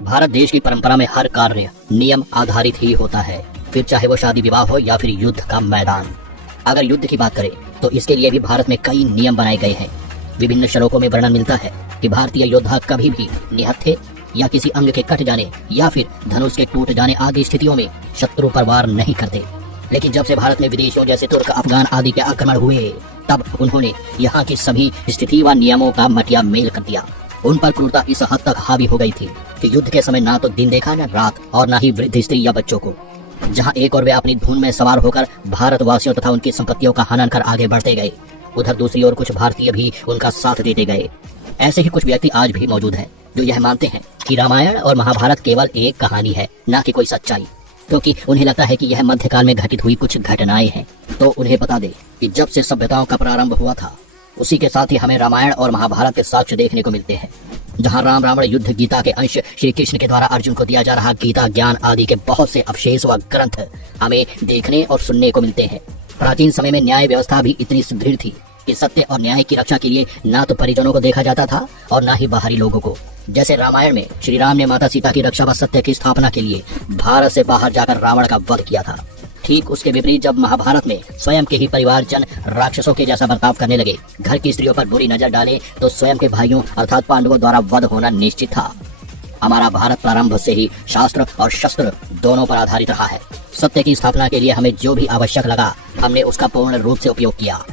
भारत देश की परंपरा में हर कार्य नियम आधारित ही होता है, फिर चाहे वो शादी विवाह हो या फिर युद्ध का मैदान। अगर युद्ध की बात करें तो इसके लिए भी भारत में कई नियम बनाए गए हैं। विभिन्न श्लोकों में वर्णन मिलता है कि भारतीय योद्धा कभी भी निहत्थे या किसी अंग के कट जाने या फिर धनुष के टूट जाने आदि स्थितियों में शत्रु पर वार नहीं करते। लेकिन जब से भारत में विदेशियों जैसे तुर्क, अफगान आदि के आक्रमण हुए, तब उन्होंने यहाँ की सभी स्थिति व नियमों का मटिया मेल कर दिया। उन पर क्रूरता इस हद तक हावी हो गई थी कि युद्ध के समय ना तो दिन देखा न रात, और न ही वृद्ध स्त्री या बच्चों को। जहाँ एक और वे अपनी धुन में सवार होकर भारतवासियों तथा उनकी संपत्तियों का हनन कर आगे बढ़ते गए, उधर दूसरी ओर कुछ भारतीय भी उनका साथ देते गए। ऐसे ही कुछ व्यक्ति आज भी मौजूद हैं जो यह मानते हैं कि रामायण और महाभारत केवल एक कहानी है, न कि कोई सच्चाई, क्योंकि उन्हें लगता है कि यह मध्यकाल में घटित हुई कुछ घटनाएं हैं। तो उन्हें बता दे कि जब से सभ्यताओं का प्रारंभ हुआ था, उसी के साथ ही हमें रामायण और महाभारत के साक्ष्य देखने को मिलते हैं, जहां राम रावण युद्ध, गीता के अंश, श्री कृष्ण के द्वारा अर्जुन को दिया जा रहा गीता ज्ञान आदि के बहुत से अवशेष व ग्रंथ हमें देखने और सुनने को मिलते हैं। प्राचीन समय में न्याय व्यवस्था भी इतनी सुदृढ़ थी कि सत्य और न्याय की रक्षा के लिए ना तो परिजनों को देखा जाता था और ना ही बाहरी लोगों को। जैसे रामायण में श्री राम ने माता सीता की रक्षा व सत्य की स्थापना के लिए भारत से बाहर जाकर रावण का वध किया था, ठीक उसके विपरीत जब महाभारत में स्वयं के ही परिवारजन राक्षसों के जैसा बर्ताव करने लगे, घर की स्त्रियों पर बुरी नजर डाले, तो स्वयं के भाइयों अर्थात पांडवों द्वारा वध होना निश्चित था। हमारा भारत प्रारंभ से ही शास्त्र और शस्त्र दोनों पर आधारित रहा है। सत्य की स्थापना के लिए हमें जो भी आवश्यक लगा, हमने उसका पूर्ण रूप से उपयोग किया।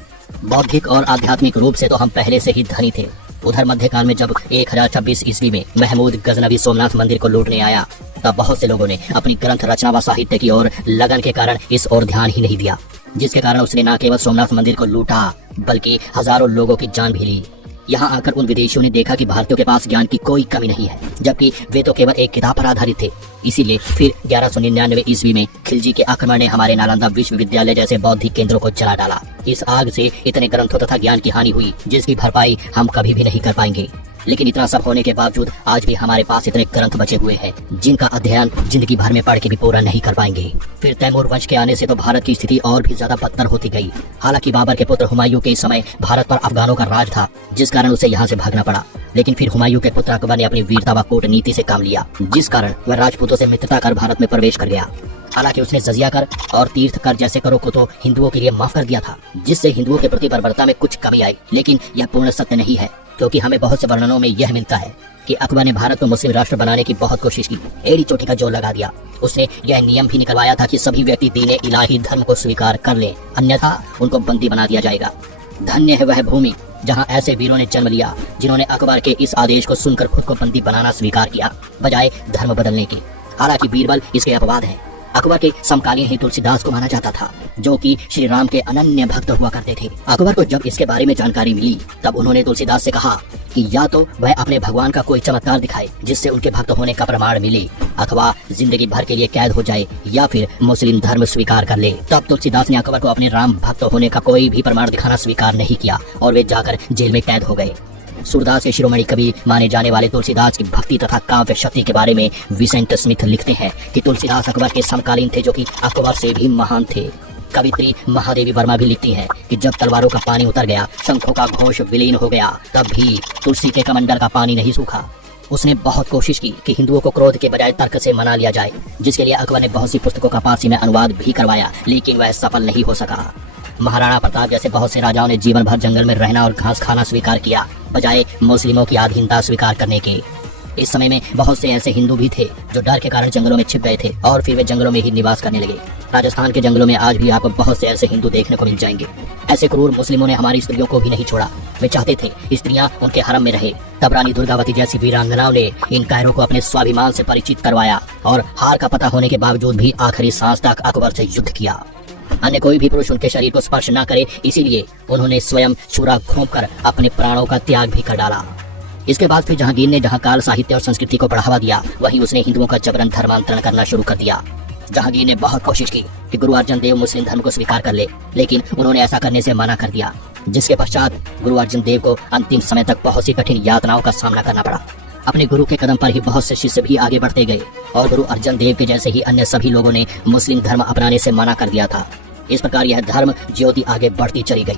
बौद्धिक और आध्यात्मिक रूप से तो हम पहले से ही धनी थे। उधर मध्यकाल में जब 1026 ईस्वी में महमूद गजनवी सोमनाथ मंदिर को लूटने आया, तब बहुत से लोगों ने अपनी ग्रंथ रचना व साहित्य की ओर लगन के कारण इस ओर ध्यान ही नहीं दिया, जिसके कारण उसने न केवल सोमनाथ मंदिर को लूटा बल्कि हजारों लोगों की जान भी ली। यहाँ आकर उन विदेशियों ने देखा कि भारतीयों के पास ज्ञान की कोई कमी नहीं है, जबकि वे तो केवल एक किताब पर आधारित थे। इसीलिए फिर 1199 ईस्वी में खिलजी के आक्रमण ने हमारे नालंदा विश्वविद्यालय जैसे बौद्धिक केंद्रों को जला डाला। इस आग से इतने ग्रंथों तथा ज्ञान की हानि हुई जिसकी भरपाई हम कभी भी नहीं कर पाएंगे। लेकिन इतना सब होने के बावजूद आज भी हमारे पास इतने ग्रंथ बचे हुए हैं जिनका अध्ययन जिंदगी भर में पढ़ के भी पूरा नहीं कर पाएंगे। फिर तैमूर वंश के आने से तो भारत की स्थिति और भी ज्यादा बदतर होती गई। हालांकि बाबर के पुत्र हुमायूं के समय भारत पर अफगानों का राज था, जिस कारण उसे यहाँ से भागना पड़ा। लेकिन फिर हुमायूं के पुत्र अकबर ने अपनी वीरता व कूटनीति से काम लिया, जिस कारण वह राजपूतों से मित्रता कर भारत में प्रवेश कर गया। हालांकि उसने जजिया कर और तीर्थ कर जैसे करों को तो हिंदुओं के लिए माफ कर दिया था, जिससे हिंदुओं के प्रति बर्बरता में कुछ कमी आई। लेकिन यह पूर्ण सत्य नहीं है, क्योंकि हमें बहुत से वर्णनों में यह मिलता है कि अकबर ने भारत को मुस्लिम राष्ट्र बनाने की बहुत कोशिश की, एड़ी चोटी का जोर लगा दिया। उसने यह नियम भी निकलवाया था कि सभी व्यक्ति दीने इलाही धर्म को स्वीकार कर ले, अन्यथा उनको बंदी बना दिया जाएगा। धन्य है वह भूमि जहां ऐसे वीरों ने जन्म लिया, जिन्होंने अकबर के इस आदेश को सुनकर खुद को बंदी बनाना स्वीकार किया, बजाय धर्म बदलने की। हालांकि बीरबल इसके अपवाद है। अकबर के समकालीन ही तुलसीदास को माना जाता था, जो कि श्री राम के अनन्य भक्त हुआ करते थे। अकबर को जब इसके बारे में जानकारी मिली, तब उन्होंने तुलसीदास से कहा कि या तो वह अपने भगवान का कोई चमत्कार दिखाए जिससे उनके भक्त होने का प्रमाण मिले, अथवा जिंदगी भर के लिए कैद हो जाए, या फिर मुस्लिम धर्म स्वीकार कर ले। तब तुलसीदास ने अकबर को अपने राम भक्त होने का कोई भी प्रमाण दिखाना स्वीकार नहीं किया और वे जाकर जेल में कैद हो गए। सूरदास के शिरोमणि कवि माने जाने वाले तुलसीदास की भक्ति तथा काव्य शक्ति के बारे में विसेंट स्मिथ लिखते हैं कि तुलसीदास अकबर के समकालीन थे, जो कि अकबर से भी महान थे। कवित्री महादेवी वर्मा भी लिखती हैं कि जब तलवारों का पानी उतर गया, शंखों का घोष विलीन हो गया, तब भी तुलसी के कमंडल का पानी नहीं सूखा। उसने बहुत कोशिश की कि हिंदुओं को क्रोध के बजाय तर्क से मना लिया जाए, जिसके लिए अकबर ने बहुत सी पुस्तकों का पारसी में अनुवाद भी करवाया, लेकिन वह सफल नहीं हो सका। महाराणा प्रताप जैसे बहुत से राजाओं ने जीवन भर जंगल में रहना और घास खाना स्वीकार किया, बजाय मुस्लिमों की अधीनता स्वीकार करने के। इस समय में बहुत से ऐसे हिंदू भी थे जो डर के कारण जंगलों में छिप गए थे और फिर वे जंगलों में ही निवास करने लगे। राजस्थान के जंगलों में आज भी आपको बहुत से ऐसे हिंदू देखने को मिल जाएंगे। ऐसे क्रूर मुस्लिमों ने हमारी स्त्रियों को भी नहीं छोड़ा। वे चाहते थे स्त्रियां उनके हरम में रहे। तब रानी दुर्गावती जैसी वीरांगनाओं ने इन कायरों को अपने स्वाभिमान से परिचित करवाया और हार का पता होने के बावजूद भी आखिरी सांस तक अकबर से युद्ध किया। अन्य कोई भी पुरुष उनके शरीर को स्पर्श न करे, इसीलिए उन्होंने स्वयं छुरा घोंप कर अपने प्राणों का त्याग भी कर डाला। इसके बाद फिर जहांगीर ने जहां काल साहित्य और संस्कृति को बढ़ावा दिया, वहीं उसने हिंदुओं का जबरन धर्मांतरण करना शुरू कर दिया। जहांगीर ने बहुत कोशिश की कि गुरु अर्जन देव मुस्लिम धर्म को स्वीकार कर ले, लेकिन उन्होंने ऐसा करने से मना कर दिया, जिसके पश्चात गुरु अर्जन देव को अंतिम समय तक बहुत सी कठिन यातनाओं का सामना करना पड़ा। अपने गुरु के कदम पर ही बहुत से शिष्य भी आगे बढ़ते गए और गुरु अर्जन देव के जैसे ही अन्य सभी लोगों ने मुस्लिम धर्म अपनाने से मना कर दिया था। इस प्रकार यह धर्म ज्योति आगे बढ़ती चली गई।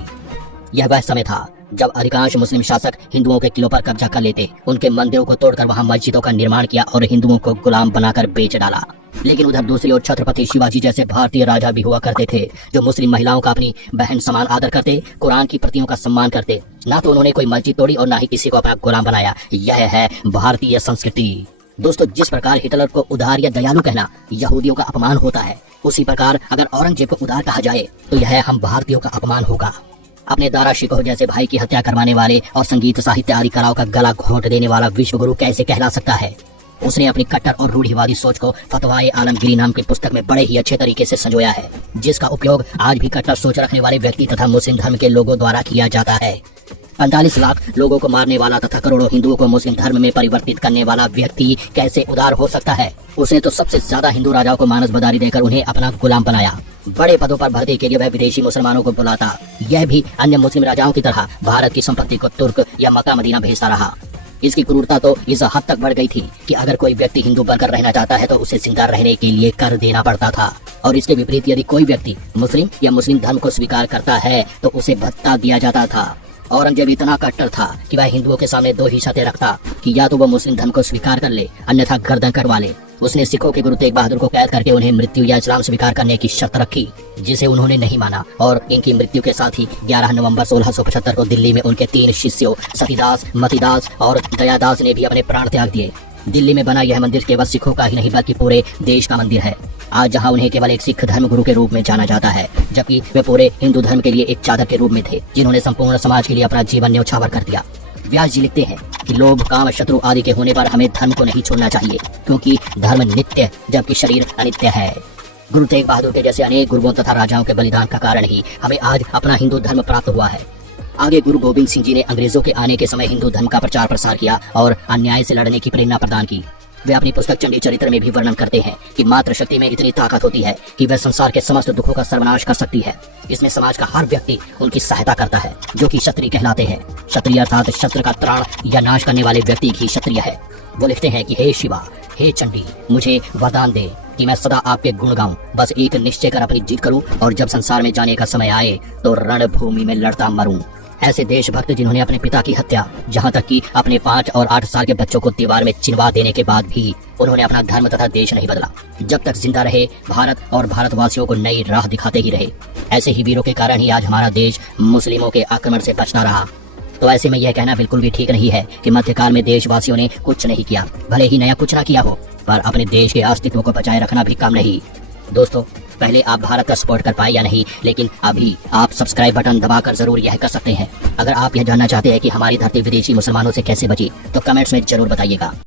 यह वह समय था जब अधिकांश मुस्लिम शासक हिंदुओं के किलों पर कब्जा कर लेते, उनके मंदिरों को तोड़कर वहां मस्जिदों का निर्माण किया और हिंदुओं को गुलाम बनाकर बेच डाला। लेकिन उधर दूसरी ओर छत्रपति शिवाजी जैसे भारतीय राजा भी हुआ करते थे, जो मुस्लिम महिलाओं का अपनी बहन समान आदर करते, कुरान की प्रतियों का सम्मान करते। ना तो उन्होंने कोई मस्जिद तोड़ी और ना ही किसी को अपना गुलाम बनाया। यह है भारतीय संस्कृति। दोस्तों, जिस प्रकार हिटलर को उदार या दयालु कहना यहूदियों का अपमान होता है, उसी प्रकार अगर औरंगजेब को उदार कहा जाए तो यह हम भारतीयों का अपमान होगा। अपने दारा शिकोह जैसे भाई की हत्या करवाने वाले और संगीत साहित्य आदि कलाओं का गला घोंट देने वाला विश्व गुरु कैसे कहला सकता है? उसने अपनी कट्टर और रूढ़िवादी सोच को फतवाए आलमगीरी नाम की पुस्तक में बड़े ही अच्छे तरीके से संजोया है, जिसका उपयोग आज भी कट्टर सोच रखने वाले व्यक्ति तथा मुस्लिम धर्म के लोगों द्वारा किया जाता है। 45 लाख लोगों को मारने वाला तथा करोड़ों हिंदुओं को मुस्लिम धर्म में परिवर्तित करने वाला व्यक्ति कैसे उदार हो सकता है? उसने तो सबसे ज्यादा हिंदू राजाओं को मानस बदारी देकर उन्हें अपना गुलाम बनाया। बड़े पदों पर भर्ती के लिए वह विदेशी मुसलमानों को बुलाता। यह भी अन्य मुस्लिम राजाओं की तरह भारत की संपत्ति को तुर्क या मक्का मदीना भेजता रहा। इसकी क्रूरता तो इस हद तक बढ़ गई थी कि अगर कोई व्यक्ति हिंदू बनकर रहना चाहता है तो उसे जिंदा रहने के लिए कर देना पड़ता था, और इसके विपरीत यदि कोई व्यक्ति मुस्लिम या मुस्लिम धर्म को स्वीकार करता है तो उसे भत्ता दिया जाता था। औरंगजेब इतना कट्टर था कि वह हिंदुओं के सामने दो ही शर्तें रखता कि या तो वह मुस्लिम धर्म को स्वीकार कर ले, अन्यथा गर्दन करवा ले। उसने सिखों के गुरु तेग बहादुर को कैद करके उन्हें मृत्यु या इस्लाम स्वीकार करने की शर्त रखी, जिसे उन्होंने नहीं माना, और इनकी मृत्यु के साथ ही 11 नवंबर 1675 को दिल्ली में उनके 3 शिष्यों सतीदास, मतिदास और दयादास ने भी अपने प्राण त्याग दिए। दिल्ली में बना यह मंदिर केवल सिखों का ही नहीं बल्कि पूरे देश का मंदिर है। आज जहां उन्हें केवल एक सिख धर्म गुरु के रूप में जाना जाता है, जबकि वे पूरे हिंदू धर्म के लिए एक चादर के रूप में थे, जिन्होंने संपूर्ण समाज के लिए अपना जीवन न्यौछावर कर दिया। व्यास जी लिखते हैं कि लोभ, काम, शत्रु आदि के होने पर हमें धर्म को नहीं छोड़ना चाहिए, क्योंकि धर्म नित्य जबकि शरीर अनित्य है। गुरु तेग बहादुर के जैसे अनेक गुरुओं तथा राजाओं के बलिदान का कारण ही हमें आज अपना हिंदू धर्म प्राप्त हुआ है। आगे गुरु गोविंद सिंह जी ने अंग्रेजों के आने के समय हिंदू धर्म का प्रचार प्रसार किया और अन्याय से लड़ने की प्रेरणा प्रदान की। वे अपनी पुस्तक चंडी चरित्र में भी वर्णन करते हैं कि मात्र शक्ति में इतनी ताकत होती है कि वह संसार के समस्त दुखों का सर्वनाश कर सकती है। इसमें समाज का हर व्यक्ति उनकी सहायता करता है, जो कि क्षत्रिय कहलाते हैं। क्षत्रिय अर्थात शत्रु का त्राण या नाश करने वाले व्यक्ति ही क्षत्रिय है। वो लिखते हैं कि हे शिवा, हे चंडी, मुझे वरदान दे कि मैं सदा आपके गुण गाऊं। बस एक निश्चय कर अपनी जीत करूं और जब संसार में जाने का समय आए तो रणभूमि में लड़ता मरूं। ऐसे देशभक्त जिन्होंने अपने पिता की हत्या, जहां तक कि अपने 5 और 8 साल के बच्चों को दीवार में चिनवा देने के बाद भी उन्होंने अपना धर्म तथा देश नहीं बदला। जब तक जिंदा रहे, भारत और भारतवासियों को नई राह दिखाते ही रहे। ऐसे ही वीरों के कारण ही आज हमारा देश मुस्लिमों के आक्रमण से बचता रहा। तो ऐसे में यह कहना बिल्कुल भी ठीक नहीं है कि मध्यकाल में देशवासियों ने कुछ नहीं किया। भले ही नया कुछ ना किया हो, पर अपने देश के अस्तित्व को बचाए रखना भी कम नहीं। दोस्तों, पहले आप भारत का सपोर्ट कर पाए या नहीं, लेकिन अभी आप सब्सक्राइब बटन दबाकर जरूर यह कर सकते हैं। अगर आप यह जानना चाहते हैं कि हमारी धरती विदेशी मुसलमानों से कैसे बची, तो कमेंट्स में जरूर बताइएगा।